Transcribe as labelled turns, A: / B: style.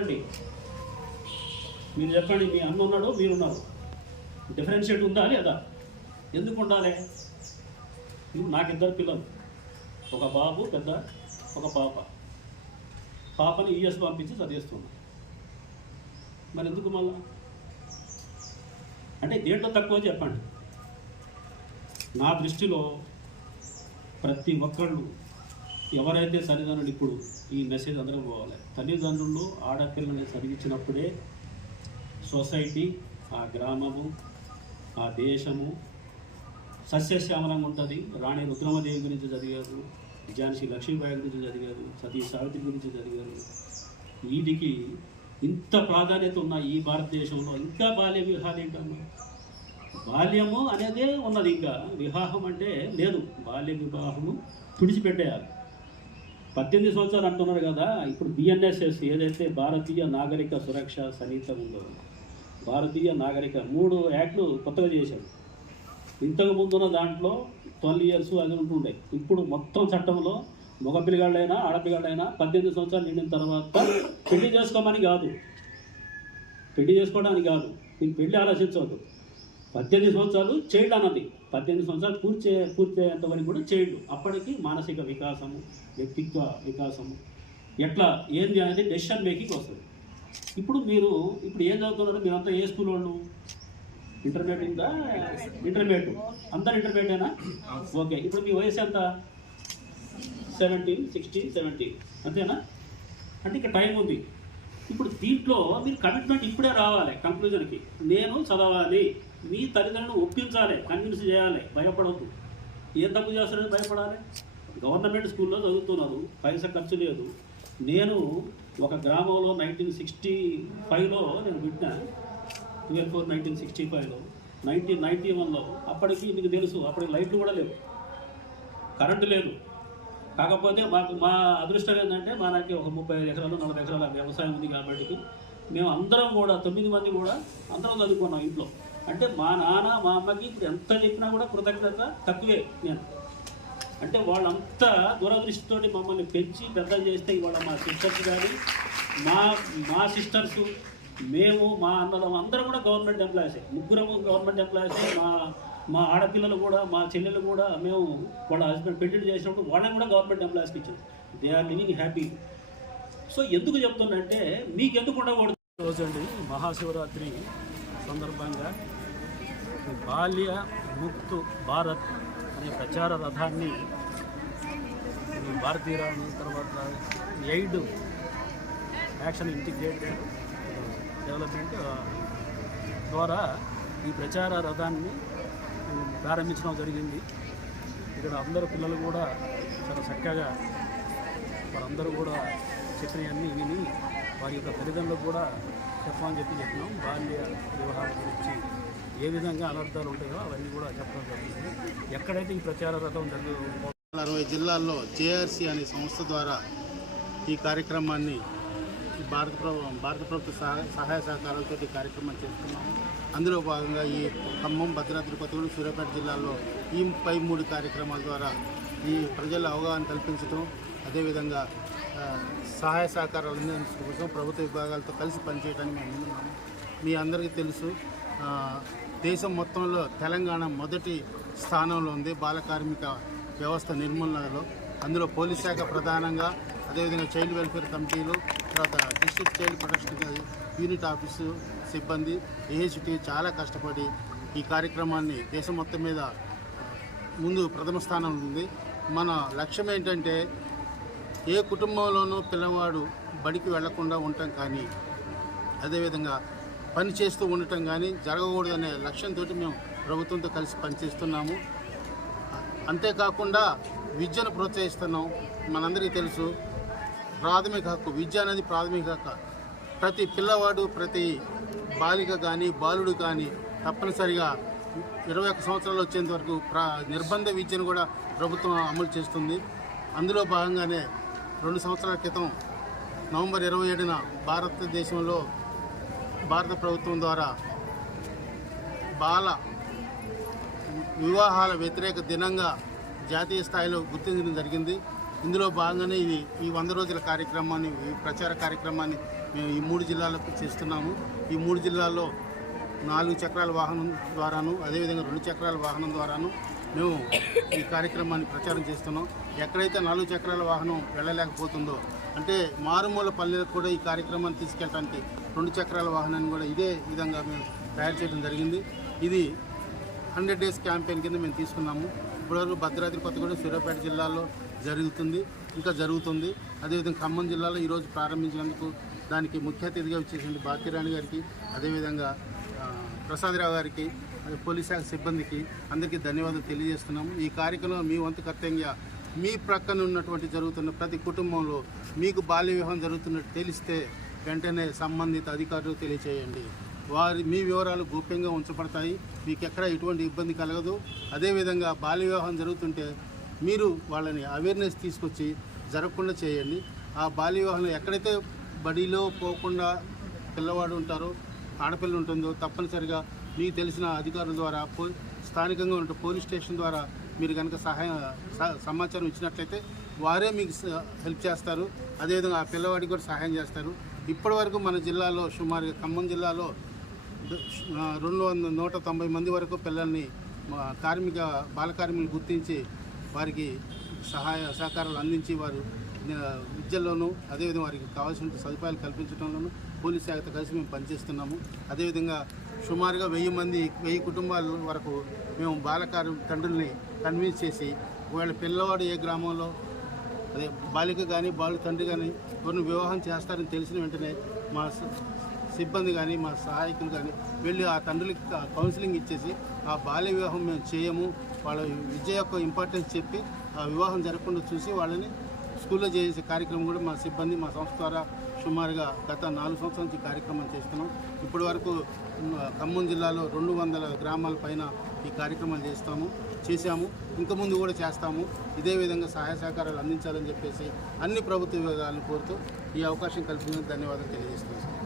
A: చెప్పండి. మీరు చెప్పండి మీ అన్న ఉన్నాడు మీరున్నారు డిఫరెన్షియేట్ ఉందా లేదా? ఎందుకు ఉండాలి? నాకు ఇద్దరు పిల్లలు. ఒక బాబు పెద్ద ఒక పాప. పాపని ఈఎస్ పంపించి చదివేస్తున్నా. మరి ఎందుకు మళ్ళా? అంటే దేంట్లో తక్కువ చెప్పండి. నా దృష్టిలో ప్రతి ఒక్కళ్ళు ఎవరైతే తల్లిదండ్రులు ఇప్పుడు ఈ మెసేజ్ అందరం పోవాలి. తల్లిదండ్రులు ఆడపిల్లల్ని చదివించినప్పుడే సొసైటీ ఆ గ్రామము ఆ దేశము సస్యశ్యామలంగా ఉంటుంది. రాణి రుద్రమదేవి గురించి చదివారు ఝాన్సీ లక్ష్మీబాయి గురించి చదివారు సతీ సావిత్రి గురించి చదివారు. వీటికి ఇంత ప్రాధాన్యత ఉన్న ఈ భారతదేశంలో ఇంకా బాల్య వివాహాలు ఏంటన్నా బాల్యము అనేదే ఉన్నది ఇంకా. వివాహం అంటే లేదు. బాల్య వివాహము తుడిచిపెట్టేయాలి. పద్దెనిమిది సంవత్సరాలు అంటున్నారు కదా ఇప్పుడు బిఎన్ఎస్ఎస్ ఏదైతే భారతీయ నాగరిక సురక్ష సన్నిహిత ఉందో భారతీయ నాగరిక మూడు యాక్ట్లు కొత్తగా చేశారు. ఇంతకు ముందున్న దాంట్లో ట్వెల్వ్ ఇయర్స్ అది ఉంటుండే. ఇప్పుడు మొత్తం చట్టంలో మగ పిల్లగాళ్ళైనా ఆడపిల్లగాళ్ళైనా పద్దెనిమిది సంవత్సరాలు నిండిన తర్వాత పెళ్ళి చేసుకోమని కాదు. పెళ్ళి చేసుకోవడానికి కాదు. మీరు పెళ్ళి ఆలోచించవద్దు. పద్దెనిమిది సంవత్సరాలు చైల్డ్ అన్నది పద్దెనిమిది సంవత్సరాలు పూర్తి పూర్తయ్యేంత వరకు కూడా చైల్డ్ అప్పటికి మానసిక వికాసము వ్యక్తిత్వ వికాసము ఎట్లా ఏంది అనేది డెసిషన్ మేకింగ్ వస్తుంది. ఇప్పుడు మీరు ఇప్పుడు ఏం చదువుతున్నారు? మీరంతా ఏ స్కూల్ వాళ్ళు? ఇంటర్మీడియట్ ఉందా? ఇంటర్మీడియట్. అందరు ఇంటర్మీడియటేనా ఓకే. ఇప్పుడు మీ వయసు ఎంత? Seventeen sixteen seventeen. అంతేనా? అంటే ఇక టైం ఉంది. ఇప్పుడు దీంట్లో మీరు కమిట్మెంట్ ఇప్పుడే రావాలి కంక్లూజన్కి నేను చదవాలి మీ తల్లిదండ్రులను ఒప్పించాలి కన్విన్స్ చేయాలి భయపడవద్దు ఏం తప్పు చేస్తారని భయపడాలి? గవర్నమెంట్ స్కూల్లో చదువుతున్నారు పైసా ఖర్చు లేదు. నేను ఒక గ్రామంలో నైన్టీన్ సిక్స్టీ ఫైవ్లో నేను పుట్టిన ట్వెల్వ్ ఫోర్ నైన్టీన్ సిక్స్టీ ఫైవ్లో నైన్టీన్ నైన్టీ వన్లో అప్పటికి మీకు తెలుసు అప్పటికి లైట్లు కూడా లేవు. కరెంటు లేదు. కాకపోతే మాకు మా అదృష్టం ఏంటంటే మనకి ఒక ముప్పై ఎకరాలు నలభై ఎకరాల వ్యవసాయం ఉంది కాబట్టి మేము అందరం కూడా తొమ్మిది మంది కూడా అందరం చదువుకున్నాం ఇంట్లో. అంటే మా నాన్న మా అమ్మకి ఇప్పుడు ఎంత చెప్పినా కూడా కృతజ్ఞత తక్కువే నేను. అంటే వాళ్ళంతా దూరదృష్టితో మమ్మల్ని పెంచి పెద్ద చేస్తే ఇవాళ మా సిస్టర్స్ కానీ మా మా సిస్టర్స్ మేము మా అన్నదం అందరం కూడా గవర్నమెంట్ ఎంప్లాయీసే ముగ్గురము గవర్నమెంట్ ఎంప్లాయీసే మా మా ఆడపిల్లలు కూడా మా చెల్లెలు కూడా మేము వాళ్ళ హస్బెండ్ పెళ్ళి చేసినప్పుడు వాళ్ళని కూడా గవర్నమెంట్ ఎంప్లాయీస్కి ఇచ్చాం they are living happy so ఎందుకు చెప్తున్నంటే మీకు ఎందుకు ఉండకూడదు? రోజు అండి మహాశివరాత్రి సందర్భంగా బాల్య ముక్తు భారత్ అనే ప్రచార రథాన్ని భారతీయ రాణి తర్వాత ఎయిడ్ యాక్షన్ ఇంటిగ్రేటెడ్ డెవలప్మెంట్ ద్వారా ఈ ప్రచార రథాన్ని ప్రారంభించడం జరిగింది. ఇక్కడ అందరు పిల్లలు కూడా చాలా చక్కగా వారందరూ కూడా చెప్పినవన్నీ విని వారి యొక్క తల్లిదండ్రులకు కూడా చెప్పమని చెప్పి చెప్పినాం. బాల్య వివాహాల గురించి ఏ విధంగా అనర్థాలు ఉంటాయో అవన్నీ కూడా చెప్పడం జరిగింది. ఎక్కడైతే ఈ ప్రచార రథం జరుగుతుంది
B: అరవై జిల్లాల్లో జేఆర్సీ అనే సంస్థ ద్వారా ఈ కార్యక్రమాన్ని భారత ప్రభు భారత ప్రభుత్వ సహాయ సహాయ సహకారాలతో ఈ కార్యక్రమం చేస్తున్నాము. అందులో భాగంగా ఈ ఖమ్మం భద్రాద్రి కొత్తగూడెం సూర్యాపేట జిల్లాల్లో ఈ పై మూడు కార్యక్రమాల ద్వారా ఈ ప్రజల అవగాహన కల్పించడం అదేవిధంగా సహాయ సహకారాలు అందించడం కోసం ప్రభుత్వ విభాగాలతో కలిసి పనిచేయడానికి మేము ముందున్నాము. మీ అందరికీ తెలుసు దేశం మొత్తంలో తెలంగాణ మొదటి స్థానంలో ఉంది బాల కార్మిక వ్యవస్థ నిర్మూలనలో. అందులో పోలీస్ శాఖ ప్రధానంగా అదేవిధంగా చైల్డ్ వెల్ఫేర్ కమిటీలు తర్వాత district child protection unit office సిబ్బంది ఏహెచ్టీ చాలా కష్టపడి ఈ కార్యక్రమాన్ని దేశం మొత్తం మీద ముందు ప్రథమ స్థానంలో ఉంది. మన లక్ష్యం ఏంటంటే ఏ కుటుంబంలోనూ పిల్లవాడు బడికి వెళ్ళకుండా ఉండటం కానీ అదేవిధంగా పని చేస్తూ ఉండటం కానీ జరగకూడదనే లక్ష్యంతో మేము ప్రభుత్వంతో కలిసి పనిచేస్తున్నాము. అంతేకాకుండా విద్యను ప్రోత్సహిస్తున్నాం. మనందరికీ తెలుసు ప్రాథమిక హక్కు విద్య అనేది ప్రాథమిక హక్కు. ప్రతి పిల్లవాడు ప్రతి బాలిక కానీ బాలుడు కానీ తప్పనిసరిగా ఇరవై ఒక్క సంవత్సరాలు వచ్చేంత వరకు ప్రా నిర్బంధ విద్యను కూడా ప్రభుత్వం అమలు చేస్తుంది. అందులో భాగంగానే రెండు సంవత్సరాల క్రితం నవంబర్ ఇరవై ఏడున భారతదేశంలో భారత ప్రభుత్వం ద్వారా బాల వివాహాల వ్యతిరేక దినంగా జాతీయ స్థాయిలో గుర్తించడం జరిగింది. ఇందులో భాగంగానే ఇది ఈ వంద రోజుల కార్యక్రమాన్ని ఈ ప్రచార కార్యక్రమాన్ని మేము ఈ మూడు జిల్లాలకు చేస్తున్నాము. ఈ మూడు జిల్లాల్లో నాలుగు చక్రాల వాహనం ద్వారాను అదేవిధంగా రెండు చక్రాల వాహనం ద్వారాను మేము ఈ కార్యక్రమాన్ని ప్రచారం చేస్తున్నాం. ఎక్కడైతే నాలుగు చక్రాల వాహనం వెళ్ళలేకపోతుందో అంటే మారుమూల పల్లెలకు కూడా ఈ కార్యక్రమాన్ని తీసుకెళ్ళడానికి రెండు చక్రాల వాహనాన్ని కూడా ఇదే విధంగా మేము తయారు చేయడం జరిగింది. ఇది హండ్రెడ్ డేస్ క్యాంపెయిన్ కింద మేము తీసుకున్నాము. ఇప్పటివరకు భద్రాద్రి కొత్తగూడెం సూర్యాపేట జిల్లాలో జరుగుతుంది ఇంకా జరుగుతుంది. అదేవిధంగా ఖమ్మం జిల్లాలో ఈరోజు ప్రారంభించినందుకు దానికి ముఖ్య అతిథిగా వచ్చేసింది భారతీరాణి గారికి అదేవిధంగా ప్రసాదరావు గారికి పోలీస్ శాఖ సిబ్బందికి అందరికీ ధన్యవాదాలు తెలియజేస్తున్నాము. ఈ కార్యక్రమం మీ వంతు కర్తవ్యంగా మీ ప్రక్కన ఉన్నటువంటి జరుగుతున్న ప్రతి కుటుంబంలో మీకు బాల్య వివాహం జరుగుతున్నట్టు తెలిస్తే వెంటనే సంబంధిత అధికారులు తెలియచేయండి. వారి మీ వివరాలు గోప్యంగా ఉంచబడతాయి. మీకు ఎక్కడ ఎటువంటి ఇబ్బంది కలగదు. అదేవిధంగా బాల్య వివాహం జరుగుతుంటే మీరు వాళ్ళని అవేర్నెస్ తీసుకొచ్చి జరగకుండా చేయండి. ఆ బాల్య వివాహంలో ఎక్కడైతే బడిలో పోకుండా పిల్లవాడు ఉంటారో ఆడపిల్ల ఉంటుందో తప్పనిసరిగా మీకు తెలిసిన అధికారుల ద్వారా పో స్థానికంగా ఉంటే పోలీస్ స్టేషన్ ద్వారా మీరు కనుక సహాయం సమాచారం ఇచ్చినట్లయితే వారే మీకు హెల్ప్ చేస్తారు. అదేవిధంగా ఆ పిల్లవాడికి కూడా సహాయం చేస్తారు. ఇప్పటివరకు మన జిల్లాలో సుమారుగా ఖమ్మం జిల్లాలో రెండు వందల నూట తొంభై మంది వరకు పిల్లల్ని కార్మిక బాల కార్మికులు గుర్తించి వారికి సహాయ సహకారాలు అందించి వారు విద్యల్లోనూ అదేవిధంగా వారికి కావాల్సిన సదుపాయాలు కల్పించడంలోనూ పోలీస్ శాఖతో కలిసి మేము పనిచేస్తున్నాము. అదేవిధంగా సుమారుగా వెయ్యి మంది వెయ్యి కుటుంబాల వరకు మేము బాలకారు తండ్రుల్ని కన్విన్స్ చేసి వాళ్ళ పిల్లవాడు ఏ గ్రామంలో అదే బాలిక కానీ బాలు తండ్రి కానీ కొన్ని వివాహం చేస్తారని తెలిసిన వెంటనే మా సిబ్బంది కానీ మా సహాయకులు కానీ వెళ్ళి ఆ తండ్రులకి కౌన్సిలింగ్ ఇచ్చేసి ఆ బాల్య వివాహం మేము చేయము. వాళ్ళ విద్య యొక్క ఇంపార్టెన్స్ చెప్పి ఆ వివాహం జరగకుండా చూసి వాళ్ళని స్కూల్లో చేసే కార్యక్రమం కూడా మా సిబ్బంది మా సంస్థ ద్వారా సుమారుగా గత నాలుగు సంవత్సరాల నుంచి కార్యక్రమం చేస్తున్నాం. ఇప్పటి వరకు ఖమ్మం జిల్లాలో రెండు వందల గ్రామాల పైన ఈ కార్యక్రమాలు చేస్తాము చేశాము. ఇంకా ముందు కూడా చేస్తాము. ఇదే విధంగా సహాయ సహకారాలు అందించాలని చెప్పేసి అన్ని ప్రభుత్వ విభాగాలను కోరుతూ ఈ అవకాశం కల్పించిన ధన్యవాదాలు తెలియజేస్తున్నాను